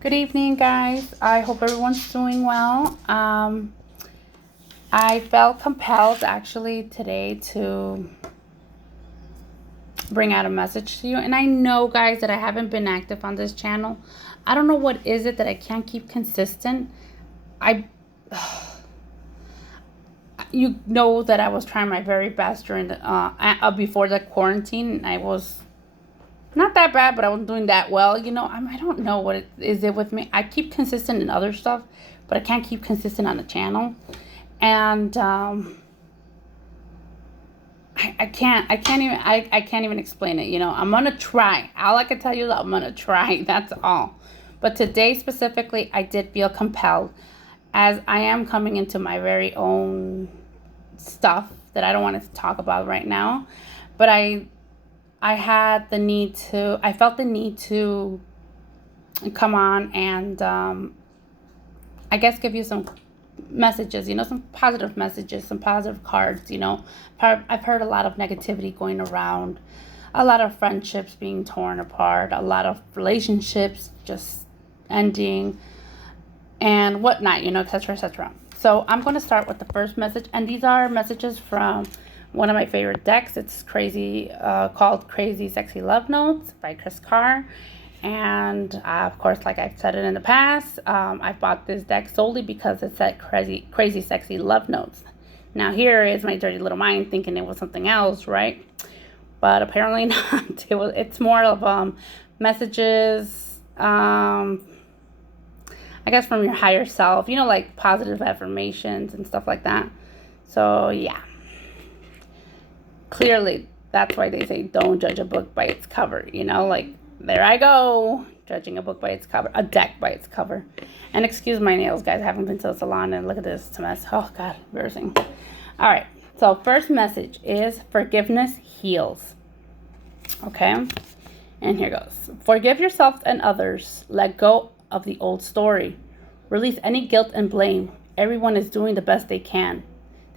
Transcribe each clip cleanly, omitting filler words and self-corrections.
Good evening, guys. I hope everyone's doing well. I felt compelled actually today to bring out a message to you. And I know, guys, that I haven't been active on this channel. I don't know what is it that I can't keep consistent. I, you know that I was trying my very best during the before the quarantine. I was not that bad, but I wasn't doing that well. I don't know what it is with me. I keep consistent in other stuff, but I can't keep consistent on the channel. And I can't even explain it. I'm gonna try. All I can tell you is I'm gonna try. That's all. But today specifically, I did feel compelled, as I am coming into my very own stuff that I don't want to talk about right now. But I felt the need to come on and I guess give you some messages, some positive messages, some positive cards. I've heard a lot of negativity going around, a lot of friendships being torn apart, a lot of relationships just ending and whatnot, etc., etc. So I'm going to start with the first message, and these are messages from one of my favorite decks. It's called Crazy Sexy Love Notes by Chris Carr. And of course, like I've said it in the past, I bought this deck solely because it said crazy sexy love notes. Now here is my dirty little mind thinking it was something else, right? But apparently not. It's more of messages, I guess, from your higher self, like positive affirmations and stuff like that. So yeah, clearly that's why they say don't judge a book by its cover, like there I go, judging a book by its cover, a deck by its cover. And excuse my nails, guys, I haven't been to the salon, and look at this, it's a mess. Oh God, embarrassing. All right, so first message is forgiveness heals. Okay, and here goes. Forgive yourself and others. Let go of the old story. Release any guilt and blame. Everyone is doing the best they can.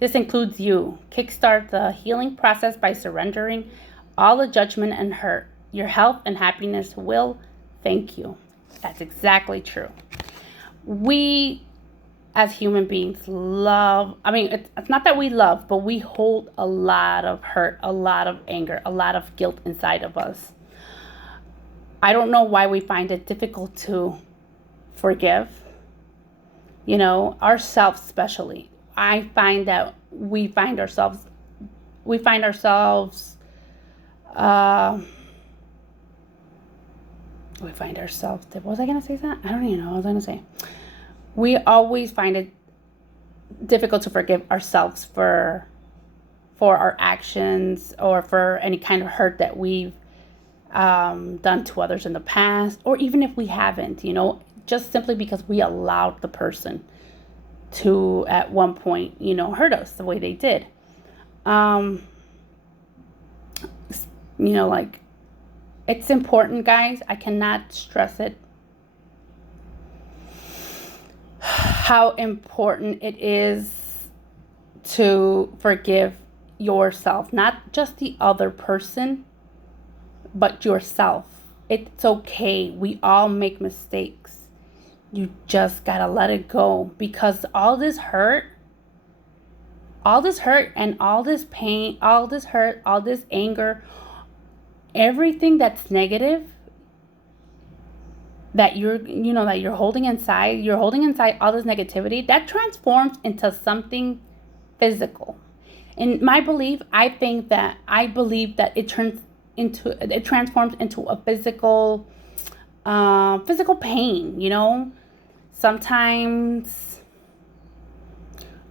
This includes you. Kickstart the healing process by surrendering all the judgment and hurt. Your health and happiness will thank you. That's exactly true. We, as human beings, it's not that we love, but we hold a lot of hurt, a lot of anger, a lot of guilt inside of us. I don't know why we find it difficult to forgive, ourselves especially. I find that we find ourselves, what was I going to say that? I don't even know what I was going to say. We always find it difficult to forgive ourselves for our actions or for any kind of hurt that we've done to others in the past, or even if we haven't, just simply because we allowed the person to, at one point, hurt us the way they did. Like, it's important, guys. I cannot stress it, how important it is to forgive yourself, not just the other person, but yourself. It's okay. We all make mistakes. You just gotta let it go, because all this hurt and all this pain, all this hurt, all this anger, everything that's negative that you're holding inside, all this negativity that transforms into something physical. In my belief, I believe that it transforms into a physical pain. Sometimes,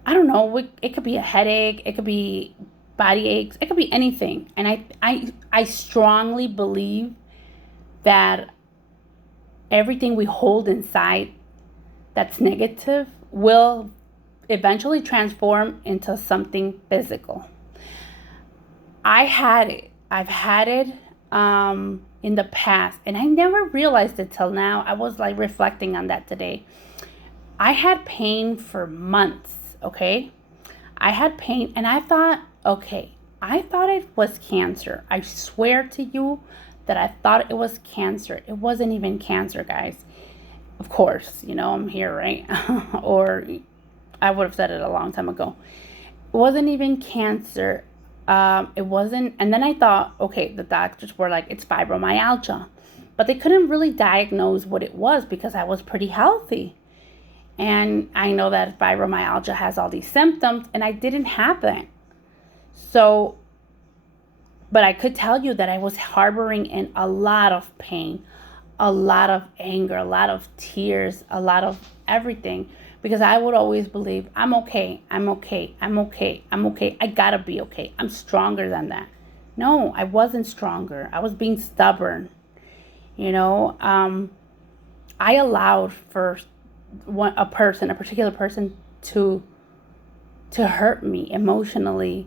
I don't know, it could be a headache, it could be body aches, it could be anything. And I strongly believe that everything we hold inside that's negative will eventually transform into something physical. I've had it in the past, and I never realized it till now. I was like reflecting on that today. I had pain for months, okay? I had pain, and I thought it was cancer. I swear to you that I thought it was cancer. It wasn't even cancer, guys. Of course, I'm here, right? Or I would have said it a long time ago. It wasn't even cancer. It wasn't, and then I thought, okay, the doctors were like, it's fibromyalgia. But they couldn't really diagnose what it was because I was pretty healthy. And I know that fibromyalgia has all these symptoms, and I didn't have that. So, but I could tell you that I was harboring in a lot of pain, a lot of anger, a lot of tears, a lot of everything. Because I would always believe, I'm okay, I'm okay, I'm okay, I'm okay, I gotta be okay, I'm stronger than that. No, I wasn't stronger. I was being stubborn. You know, I allowed for a particular person to hurt me emotionally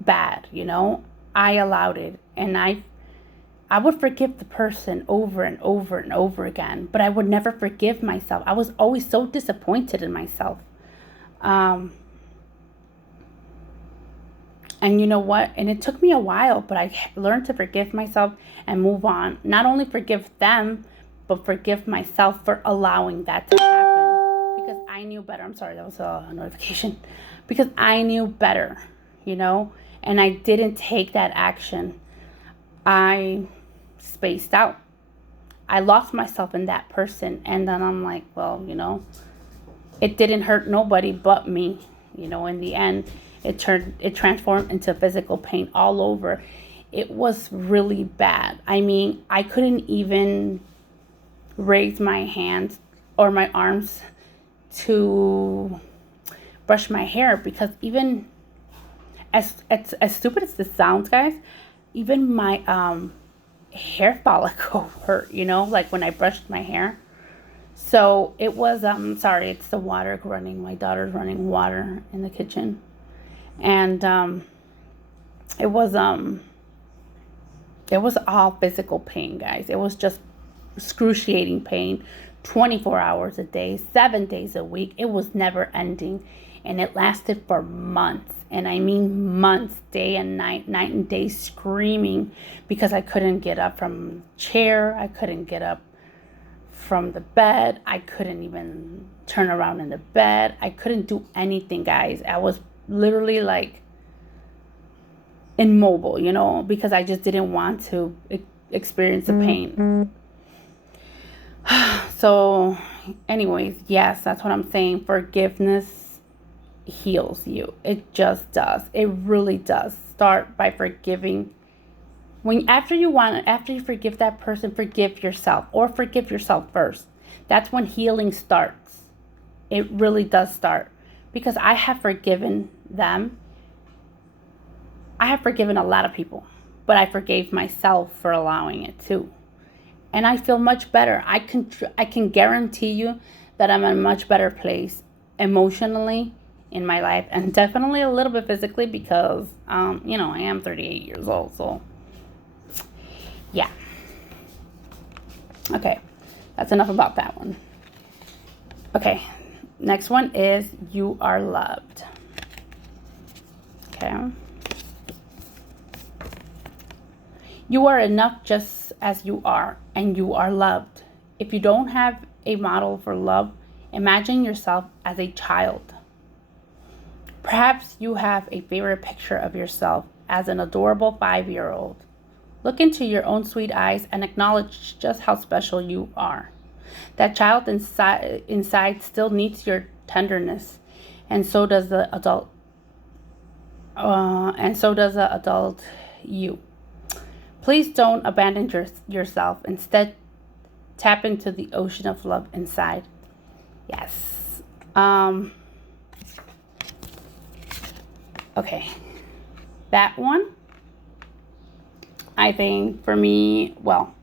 bad. I allowed it, and I would forgive the person over and over and over again, but I would never forgive myself. I was always so disappointed in myself. Um, and you know what? And it took me a while, but I learned to forgive myself and move on. Not only forgive them, but forgive myself for allowing that to happen. Because I knew better. I'm sorry, that was a notification. Because I knew better, and I didn't take that action. I spaced out. I lost myself in that person. And then I'm like, well, it didn't hurt nobody but me. In the end, it transformed into physical pain all over. It was really bad. I mean, I couldn't even raise my hands or my arms to brush my hair because even as stupid as this sounds, guys, even my hair follicle hurt, like when I brushed my hair. So it was, sorry, it's the water running. My daughter's running water in the kitchen. And it was all physical pain, guys. It was just excruciating pain, 24 hours a day, 7 days a week. It was never ending, and it lasted for months. And I mean months, day and night and day, screaming because I couldn't get up from the chair. I couldn't get up from the bed. I couldn't even turn around in the bed. I couldn't do anything, guys. I was literally like immobile, because I just didn't want to experience the pain. So, anyways, yes, that's what I'm saying. Forgiveness heals you. It just does. It really does. Start by forgiving. After you forgive that person, forgive yourself, or forgive yourself first. That's when healing starts. It really does start, because I have forgiven them. I have forgiven a lot of people, but I forgave myself for allowing it too. And I feel much better. I can guarantee you that I'm in a much better place emotionally in my life, and definitely a little bit physically because I am 38 years old. So yeah. Okay, that's enough about that one. Okay, next one is you are loved. Okay. You are enough just as you are, and you are loved. If you don't have a model for love, imagine yourself as a child. Perhaps you have a favorite picture of yourself as an adorable 5-year-old. Look into your own sweet eyes and acknowledge just how special you are. That child inside still needs your tenderness, and so does the adult. You. Please don't abandon yourself. Instead, tap into the ocean of love inside. Yes. Okay. That one, I think for me, well,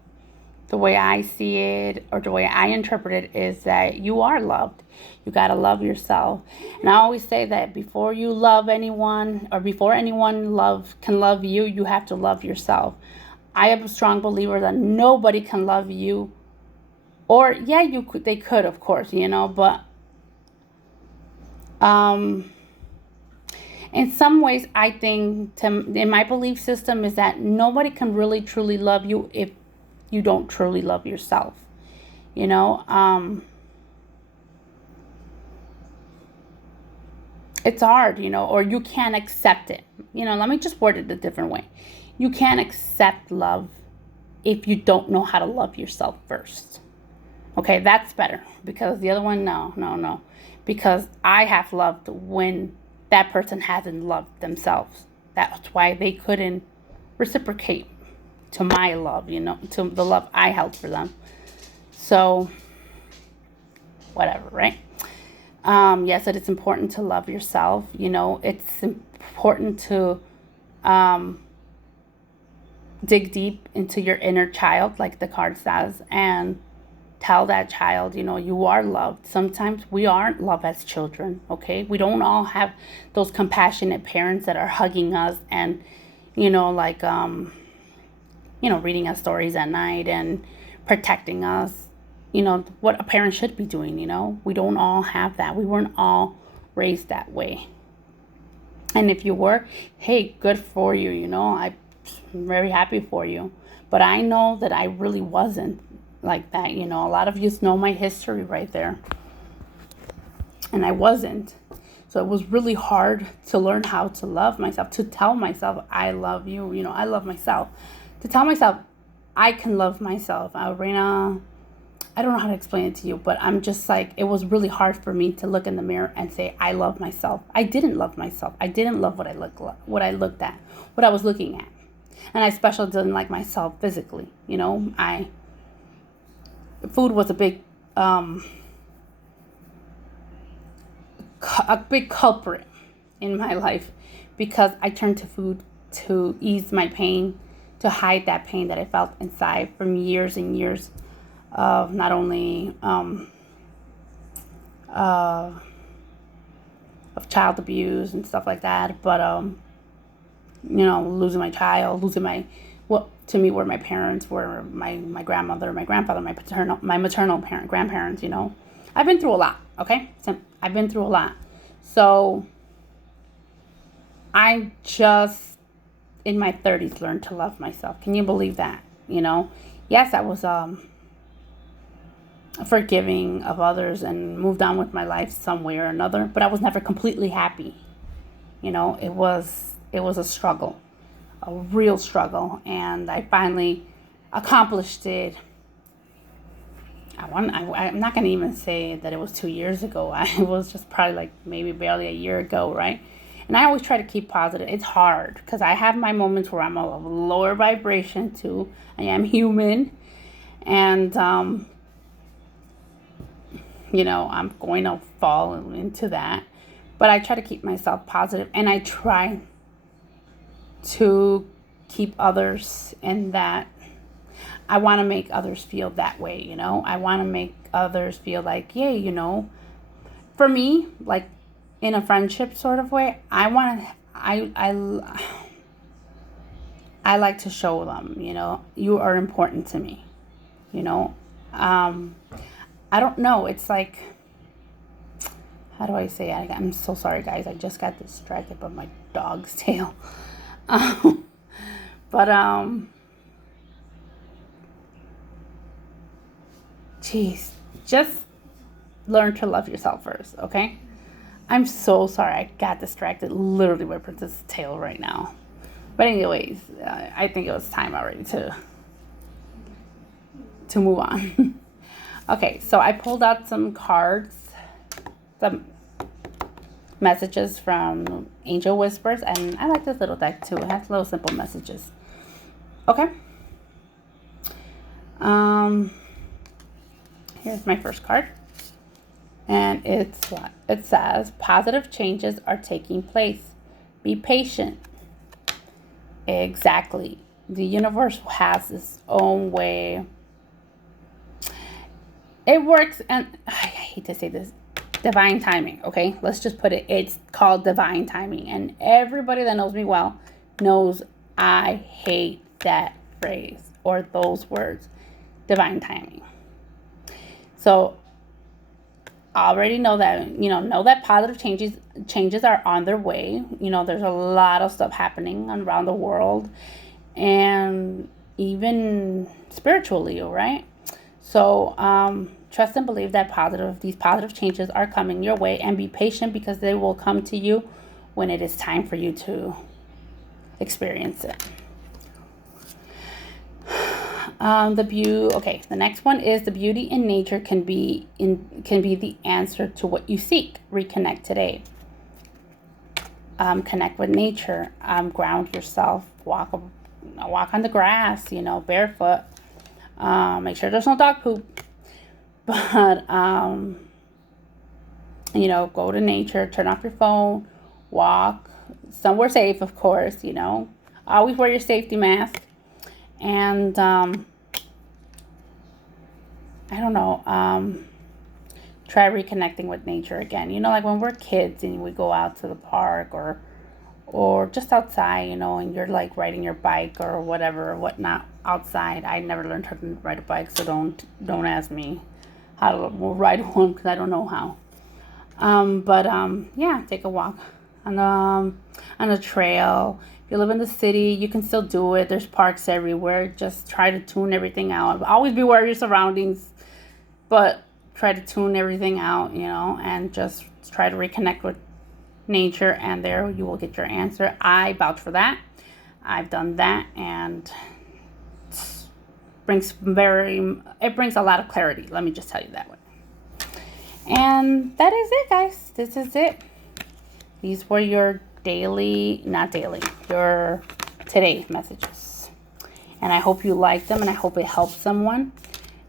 the way I see it or the way I interpret it is that you are loved. You got to love yourself. And I always say that before you love anyone or before anyone can love you, you have to love yourself. I am a strong believer that nobody can love you. Or yeah, they could, of course, but in some ways, I think in my belief system is that nobody can really truly love you if you don't truly love yourself. You know, it's hard, or you can't accept it. Let me just word it a different way. You can't accept love if you don't know how to love yourself first. Okay, that's better, because the other one, no, no, no. Because I have loved when that person hasn't loved themselves. That's why they couldn't reciprocate to my love, to the love I held for them. So, whatever, right? Yes, it is important to love yourself. It's important to dig deep into your inner child, like the card says, and tell that child, you are loved. Sometimes we aren't loved as children, okay? We don't all have those compassionate parents that are hugging us and, like, reading us stories at night and protecting us. What a parent should be doing, We don't all have that. We weren't all raised that way. And if you were, hey, good for you, I'm very happy for you. But I know that I really wasn't like that. A lot of you know my history right there. And I wasn't. So it was really hard to learn how to love myself, to tell myself, I love you, I love myself. To tell myself, I can love myself. Reina, I don't know how to explain it to you, but I'm just like, it was really hard for me to look in the mirror and say, I love myself. I didn't love myself. I didn't love what I looked at, what I was looking at. And I especially didn't like myself physically. Food was a big culprit in my life, because I turned to food to ease my pain, to hide that pain that I felt inside from years and years of not only of child abuse and stuff like that, but losing my child, losing what to me were my parents, were my grandmother, my grandfather, my maternal grandparents. I've been through a lot. Okay, so I've been through a lot. So I just in my 30s learned to love myself. Can you believe that? Yes, I was forgiving of others and moved on with my life some way or another, but I was never completely happy. It was a struggle, a real struggle, and I finally accomplished it. I'm not going to even say that it was 2 years ago. It was just probably like maybe barely a year ago, right? And I always try to keep positive. It's hard because I have my moments where I'm a lower vibration too. I am human, and I'm going to fall into that. But I try to keep myself positive, and I try to keep others in that. I want to make others feel that way, I want to make others feel like, yay, for me, like in a friendship sort of way, I like to show them, you are important to me, I don't know, it's like, how do I say it? I'm so sorry, guys, I just got distracted by my dog's tail. But Jeez, just learn to love yourself first, okay? I'm so sorry. I got distracted literally by Princess Tail right now. But anyways, I think it was time already to move on. Okay, so I pulled out some cards, some messages from Angel Whispers, and I like this little deck too. It has little simple messages. Okay. Here's my first card. And it says, positive changes are taking place. Be patient. Exactly. The universe has its own way. It works, and I hate to say this, divine timing, okay? Let's just put it, it's called divine timing. And everybody that knows me well knows I hate that phrase or those words, divine timing. So I already know that, know that positive changes are on their way. There's a lot of stuff happening around the world. And even spiritual Leo, right? So trust and believe that these positive changes are coming your way, and be patient because they will come to you when it is time for you to experience it. The next one is the beauty in nature can be the answer to what you seek. Reconnect today. Connect with nature. Ground yourself. Walk on the grass. Barefoot. Make sure there's no dog poop. But go to nature. Turn off your phone. Walk somewhere safe, of course. Always wear your safety mask. And I don't know, try reconnecting with nature again. Like when we're kids and we go out to the park or just outside, and you're like riding your bike or whatever or whatnot outside. I never learned how to ride a bike, so don't ask me how to ride one because I don't know how. Yeah, take a walk on a trail. If you live in the city, you can still do it. There's parks everywhere. Just try to tune everything out. Always be aware of your surroundings, but try to tune everything out, and just try to reconnect with nature, and there you will get your answer. I vouch for that. I've done that, and it brings a lot of clarity. Let me just tell you that way. And that is it, guys. This is it. These were your your today messages. And I hope you like them, and I hope it helps someone.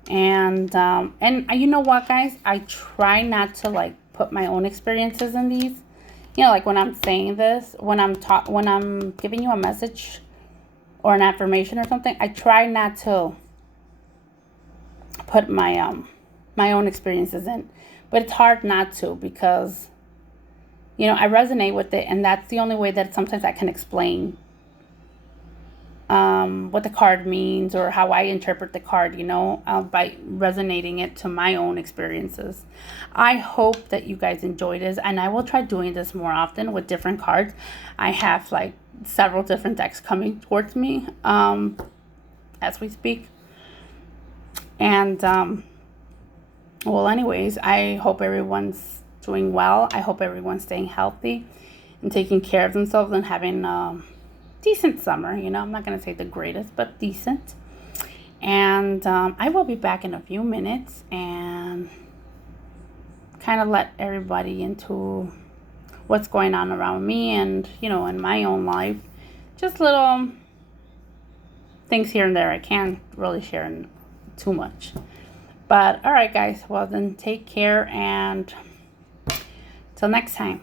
And you know what, guys? I try not to put my own experiences in these. Like when I'm saying this, when I'm giving you a message or an affirmation or something, I try not to put my my own experiences in. But it's hard not to because I resonate with it, and that's the only way that sometimes I can explain what the card means or how I interpret the card, by resonating it to my own experiences. I hope that you guys enjoyed this, and I will try doing this more often with different cards. I have several different decks coming towards me as we speak. And anyways, I hope everyone's doing well. I hope everyone's staying healthy and taking care of themselves and having a decent summer. I'm not going to say the greatest, but decent. And I will be back in a few minutes and kind of let everybody into what's going on around me and, in my own life. Just little things here and there. I can't really share too much. But all right, guys. Well, then take care, and till next time.